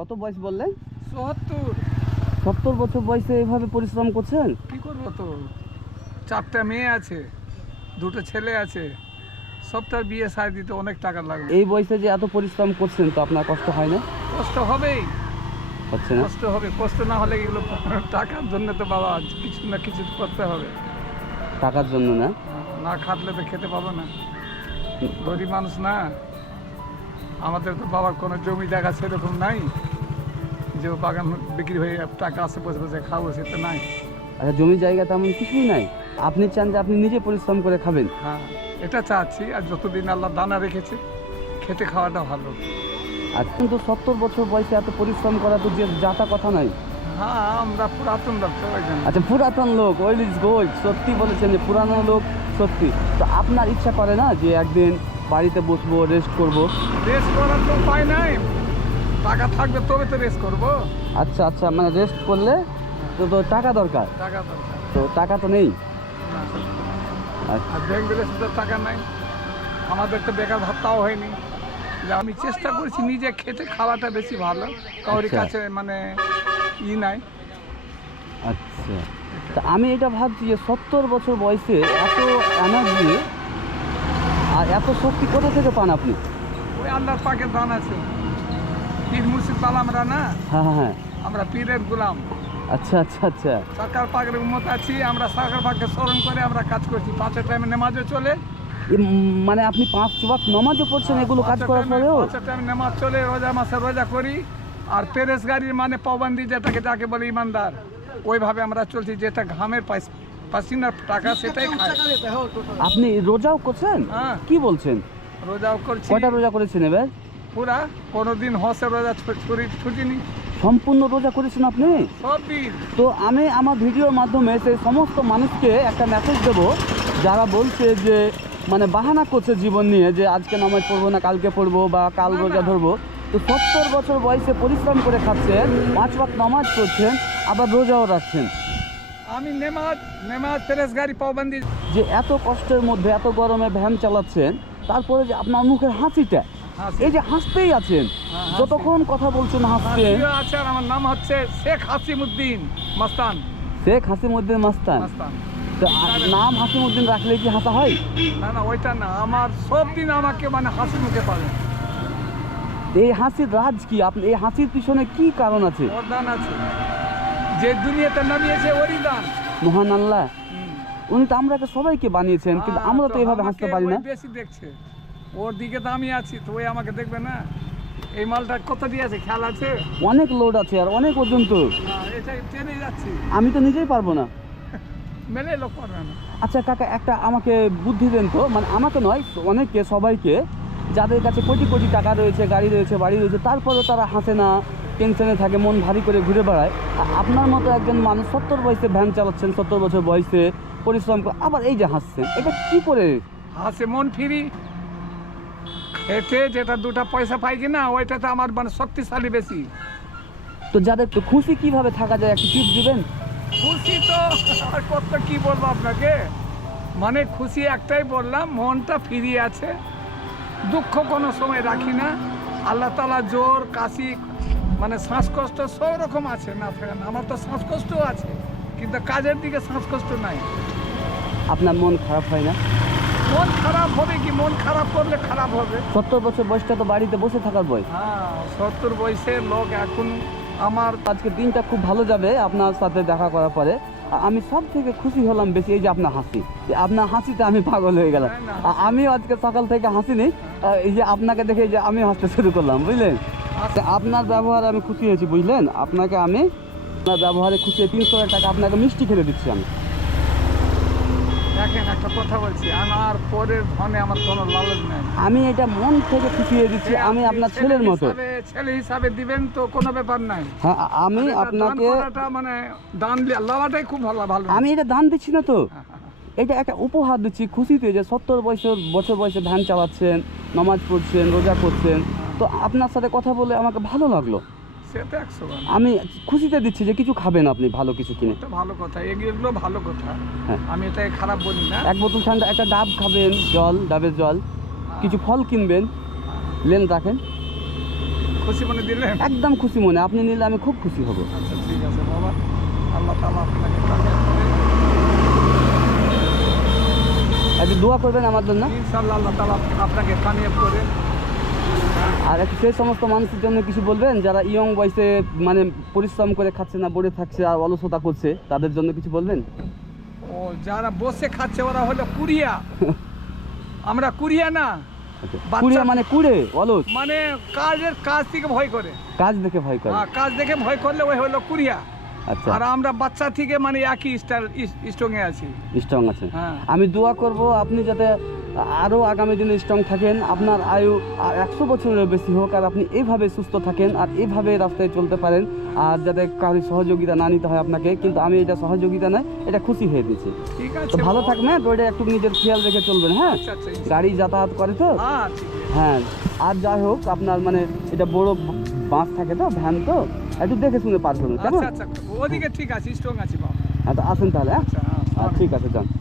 কত বয়স বললেন? ৭০। ৭০ বছর বয়সে এইভাবে পরিশ্রম করছেন? কি করবো তো, 4টা মেয়ে আছে, 2টো ছেলে আছে, সবটার বিয়ে সায় দিতে অনেক টাকা লাগবে। এই বয়সে যে এত পরিশ্রম করছেন তো আপনার কষ্ট হয় না? কষ্ট হবেই, হচ্ছে না? কষ্ট হবে। কষ্ট না হলে এগুলো টাকার জন্য তো বাবা কিছু না কিছু করতে হবে। টাকার জন্য না? না খাটলে তো খেতে পাবো না, গরিব মানুষ না। আমাদের তো বাবার কোনো জমি জায়গা সেরকম নাই যে বাগান বিক্রি হয়ে টাকা আসে বসে বসে খাবো, সে তো নাই। আচ্ছা, জমি জায়গা তেমন কিছুই নাই, আপনি চান যে আপনি নিজে পরিশ্রম করে খাবেন? হ্যাঁ, এটা চাচ্ছি। আর যতদিন আল্লাহ দানা রেখেছে খেতে খাওয়াটা ভালো। আর কিন্তু ৭০ বছর বয়সে এত পরিশ্রম করা তো যে যাতা কথা নাই। হ্যাঁ, আমরা পুরাতন লোক তো ওই জন্য। আচ্ছা, পুরাতন লোক, ওল্ড ইজ গোল্ড, সত্যি বলেছেন যে পুরানো লোক সত্যি। তো আপনার ইচ্ছা করে না যে একদিন বাড়িতে বসবো, রেস্ট করব? রেস্ট করার তো উপায় নাই, টাকা থাকবে তবে তো রেস্ট করবো। আচ্ছা আচ্ছা, মানে রেস্ট করলে তো টাকা দরকার, টাকা দরকার। তো টাকা তো নেই। না, আচ্ছা, আর ব্যাংক ব্যালেন্সে টাকা নাই, আমাদের তো বেকার ভাতাও হয়নি। যে আমি চেষ্টা করছি নিজে খেতে খাওয়াটা বেশি ভালো, কাউরি আচ্ছা। কাছে মানে নাই। আচ্ছা, তা আমি এটা ভাবছি যে ৭০ বছর বয়সে এত এনার্জি আর এত শক্তি কোথা থেকে পান আপনি? ওই আল্লাহর পাকের দান আছে। পীর মুর্শিদ পাল আমরা না, হ্যাঁ হ্যাঁ হ্যাঁ, আমরা পীরের গোলাম। আচ্ছা আচ্ছা আচ্ছা। সরকার পাকের উম্মত আছি, আমরা সরকার পাককে স্মরণ করে আমরা কাজ করছি। 5 টাইমে নামাজও চলে। মানে আপনি 5 ওয়াক্ত নামাজও পড়ছেন এগুলো কাজ করার পরেও? 5 টাইমে নামাজ চলে, রোজা মাসে রোজা করি। আর পেরেশগারির মানে পাবন্দি যেটাকে যাকে বলে ইমানদার, ওইভাবে আমরা চলছি। যেটা ঘামের পাসিনার টাকা সেটাই খাই। আপনি রোজাও করছেন? হ্যাঁ, কি বলছেন? রোজাও করছি। কয়টা রোজা করেছেন এবার? পুরা কোনোদিন হসে রোজা ছুটিনি। সম্পূর্ণ রোজা করেছেন আপনি? সব দিন। তো আমি আমার ভিডিওর মাধ্যমে সেই সমস্ত মানুষকে একটা মেসেজ দেবো যারা বলছে যে মানে বাহানা করছে জীবন নিয়ে যে আজকে নামাজ পড়বো না, কালকে পড়বো বা কাল রোজা ধরবো। তো ৭০ বছর বয়সে পরিশ্রম করে খাচ্ছেন, 5 ওয়াক্ত নামাজ পড়ছেন, আবার রোজাও রাখছেন। আমি নেমাজ পেরেশগারি পাবন্দি। যে এত কষ্টের মধ্যে এত গরমে ভ্যান চালাচ্ছেন, তারপরে যে আপনার মুখের হাসিটা, এই যে হাসতেই আছেন, যতক্ষণ কথা বলছেন হাসছেন। আছে, আর আমার নাম হচ্ছে শেখ হাসিমউদ্দিন মাস্তান। শেখ হাসিমউদ্দিন মাস্তান। মাস্তান। তো নাম হাসিমউদ্দিন রাখলে কি হাসা হয়? না না, ওইটা না। আমার সব দিন আমাকে মানে হাসি মুখে পাবে। এই হাসির রাজ কি? আপনি এই হাসির পিছনে কি কারণ আছে? ওর দান আছে, যে দুনিয়াতে নামিয়েছে ওরই দান। মহান আল্লাহ, উনি তো আমরাকে সবাইকে বানিয়েছেন, কিন্তু আমরা তো এইভাবে হাসতে পারি না। বেশি দেখছে, ওর দিকে তো আমি আছি, তো ওই আমাকে দেখবে না। এই মালটা কত দিয়ে আছে খেয়াল আছে? অনেক লোড আছে আর অনেক ওজন তো। এটা ট্রেনে যাচ্ছি, আমি তো নিজেই পারবো না। মেলে লোক পারবে না। আচ্ছা কাকা, একটা আমাকে বুদ্ধি দেন তো, মানে আমাকে নয়, অনেককে, সবাইকে, যাদের কাছে কোটি কোটি টাকা রয়েছে, গাড়ি রয়েছে, বাড়ি রয়েছে, তারপরেও তারা হাসে না, টেনশনে থাকে, মন ভারী করে ঘুরে বেড়ায়। আপনার মতো একজন মানুষ ৭০ বয়সে ভ্যান চালাচ্ছেন, ৭০ বছর বয়সে পরিশ্রম করে আবার এই যে হাসছেন, এটা কি করে? হাসে মন ফিরি হেঁটে, যেটা 2টা পয়সা পাই কিনা ওইটাতে আমার মানে শক্তিশালী বেশি। তো যাদের তো খুশি কিভাবে থাকা যায়, একটু টিপস দিবেন? খুশি তো আর কত কি বলবো আপনাকে, মানে খুশি একটাই বললাম, মনটা ফিরি আছে, দুঃখ কোনো সময় রাখি না। আল্লাহ তাআলা জ্বর, কাশি, মানে শ্বাসকষ্ট সব রকম আছে, না থাকে না। আমার তো শ্বাসকষ্টও আছে, কিন্তু কাজের দিকে শ্বাসকষ্ট নাই। আপনার মন খারাপ হয় না? মন খারাপ হবে কি, মন খারাপ করলে খারাপ হবে। ৭০ বছর বয়সটা তো বাড়িতে বসে থাকার বয়স। হ্যাঁ, ৭০ বয়সের লোক এখন। আমার আজকে দিনটা খুব ভালো যাবে আপনার সাথে দেখা করার পরে। আমি সব থেকে খুশি হলাম বেশি এই যে আপনার হাসি, আপনার হাসিতে আমি পাগল হয়ে গেলাম। আমি আজকে সকাল থেকে হাসিনি, এই যে আপনাকে দেখে যে আমি হাসতে শুরু করলাম, বুঝলেন? আপনার ব্যবহারে আমি খুশি হয়েছি, বুঝলেন? আপনাকে আমি আপনার ব্যবহারে খুশি, 300 টাকা আপনাকে মিষ্টি খেতে দিচ্ছি আমি। দেখেন, একটা কথা বলছি, আমার পরের ধনে আমার কোনো লালচ নেই। আমি এটা মন থেকে খুশি হয়ে দিচ্ছি, আমি আপনার ছেলের মতো। ছেলে হিসাবে দিবেন তো কোনো ব্যাপার নাই। হ্যাঁ, আমি আপনাকে মানে দান দেওয়াটাই খুব ভালো। আমি এটা দান দিচ্ছি না তো, এটা একটা উপহার দিচ্ছি খুশিতে, যে ৭০ বছর বয়সে ভ্যান চালাচ্ছেন, নামাজ পড়ছেন, রোজা করছেন। তো আপনার সাথে কথা বলে আমাকে ভালো লাগলো, সেটা 100 বার। আমি খুশিতে দিচ্ছি যে কিছু খাবেন আপনি ভালো কিছু কিনে। এটা ভালো কথা, এগুলো ভালো কথা। হ্যাঁ, আমি এটাই খারাপ বলি না। এক বোতল ঠান্ডা, একটা ডাব খাবেন, ডাবের জল, কিছু ফল কিনবেন, লেন রাখেন। খুশি মনে দিলেন? একদম খুশি মনে, আপনি নিলে আমি খুব খুশি হব। আচ্ছা ঠিক আছে বাবা, আল্লাহ তাআলা আপনাকে কামিয়াব করে। একটু দোয়া করবেন আমার জন্য। ইনশাআল্লাহ আল্লাহ তাআলা আপনাকে কামিয়াব করে। আর একটু সেই সমস্ত মানুষের জন্য কিছু বলবেন যারা ইয়ং বয়সে মানে পরিশ্রম করে খাচ্ছে না, পড়ে থাকছে আর অলসতা করছে, তাদের জন্য কিছু বলবেন? ও যারা বসে খাচ্ছে ওরা হলো কুরিয়া, আমরা কুরিয়া না, বাচ্চা- কুড়ে মানে কুড়ে অলস, মানে কাজ থেকে ভয় করে, কাজ দেখে ভয় করে। হ্যাঁ, কাজ দেখে ভয় করলে ওই হলো কুরিয়া। আচ্ছা, আর আমরা বাচ্চা থেকে মানে একই স্ট্রং এ আছি। স্ট্রং আছে। হ্যাঁ। আমি দোয়া করব আপনি যাতে আরও আগামী দিনে স্ট্রং থাকেন, আপনার আয়ু 100 বছরের বেশি হোক, আর আপনি এইভাবে সুস্থ থাকেন আর এইভাবে রাস্তায় চলতে পারেন, আর যাতে কারোর সহযোগিতা না নিতে হয় আপনাকে। কিন্তু আমি এটা সহযোগিতা নয়, এটা খুশি হয়ে দিচ্ছি। ঠিক তো আছে, ভালো থাকবেন, তো এটা একটু নিজের খেয়াল রেখে চলবেন। হ্যাঁ, আচ্ছা আচ্ছা, গাড়ি যাতায়াত করে তো। হ্যাঁ ঠিক আছে। হ্যাঁ, আর যাই হোক আপনার মানে এটা বড় বাস থাকে তো, ভ্যান তো, একটু দেখে শুনে পার করুন, কেমন? আচ্ছা আচ্ছা, ওদিকে ঠিক আছে, স্ট্রং আছি বাবা। হ্যাঁ, তো আসেন তাহলে। হ্যাঁ, আচ্ছা, হ্যাঁ, ঠিক আছে, যান।